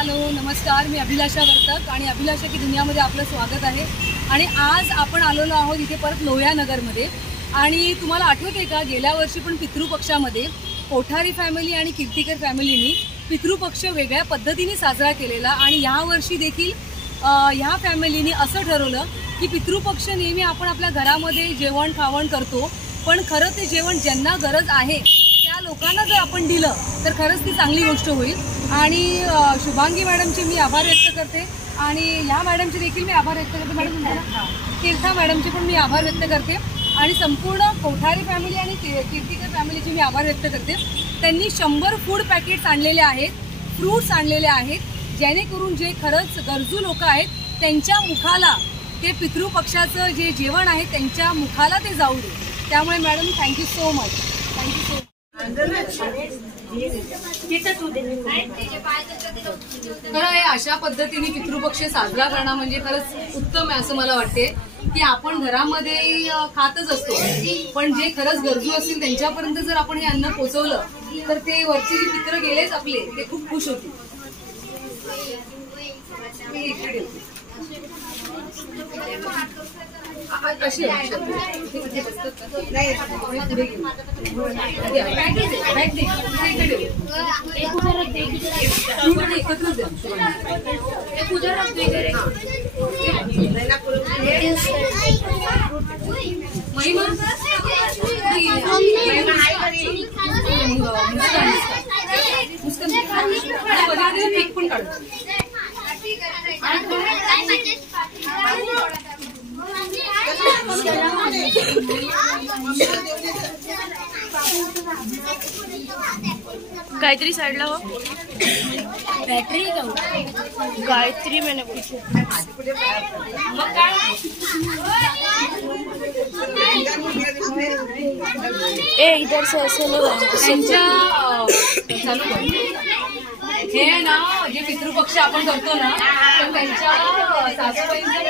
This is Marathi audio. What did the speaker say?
हॅलो नमस्कार, मी अभिलाषा वर्तक आणि अभिलाषा की दुनियामध्ये आपलं स्वागत आहे। आणि आज आपण आलेलो आहोत इथे परत लोहियानगरमध्ये। आणि तुम्हाला आठवते का, गेल्या वर्षी पण पितृपक्षामध्ये कोठारी फॅमिली आणि कीर्तिकर फॅमिलीनी पितृपक्ष वेगळ्या पद्धतीने साजरा केलेला। आणि या वर्षी देखील ह्या फॅमिलीनी असं ठरवलं की पितृपक्ष नेहमी आपण आपल्या घरामध्ये जेवण खावण करतो, पण खरं ते जेवण ज्यांना गरज आहे त्या लोकांना जर आपण दिलं तर खरंच ती चांगली गोष्ट होईल। आणि शुभांगी मॅडमचे मी आभार व्यक्त करते आणि ह्या मॅडमचे देखील मी आभार व्यक्त करते। मॅडम तीर्था मॅडमचे पण मी आभार व्यक्त करते आणि संपूर्ण कोठारी फॅमिली आणि कीर्तिकर फॅमिलीचे मी आभार व्यक्त करते। त्यांनी 100 फूड पॅकेट्स आणलेले आहेत, फ्रूट्स आणलेले आहेत, जेणेकरून जे खरंच गरजू लोक आहेत त्यांच्या मुखाला ते पितृपक्षाचं जे जेवण आहे त्यांच्या मुखाला ते जाऊ दे। त्यामुळे madam thank you so much, thank you so much. खरं आहे, अशा पद्धतीने पितृपक्ष साजरा करणं म्हणजे खरंच उत्तम आहे असं मला वाटते की आपण घरामध्ये खातच असतो, पण जे खरंच गरजू असतील त्यांच्यापर्यंत जर आपण हे अन्न पोहोचवलं तर ते वरचे जे पित्र गेलेच आपले ते खूप खुश होतील। अशी पण काढतो। गायत्री साइडला हो, बैटरी गायत्री मैंने पूछा। ए इधर से ऐसे हे ना जे पितृपक्ष आपण करतो ना तर त्यांच्या सासूबाईंच्या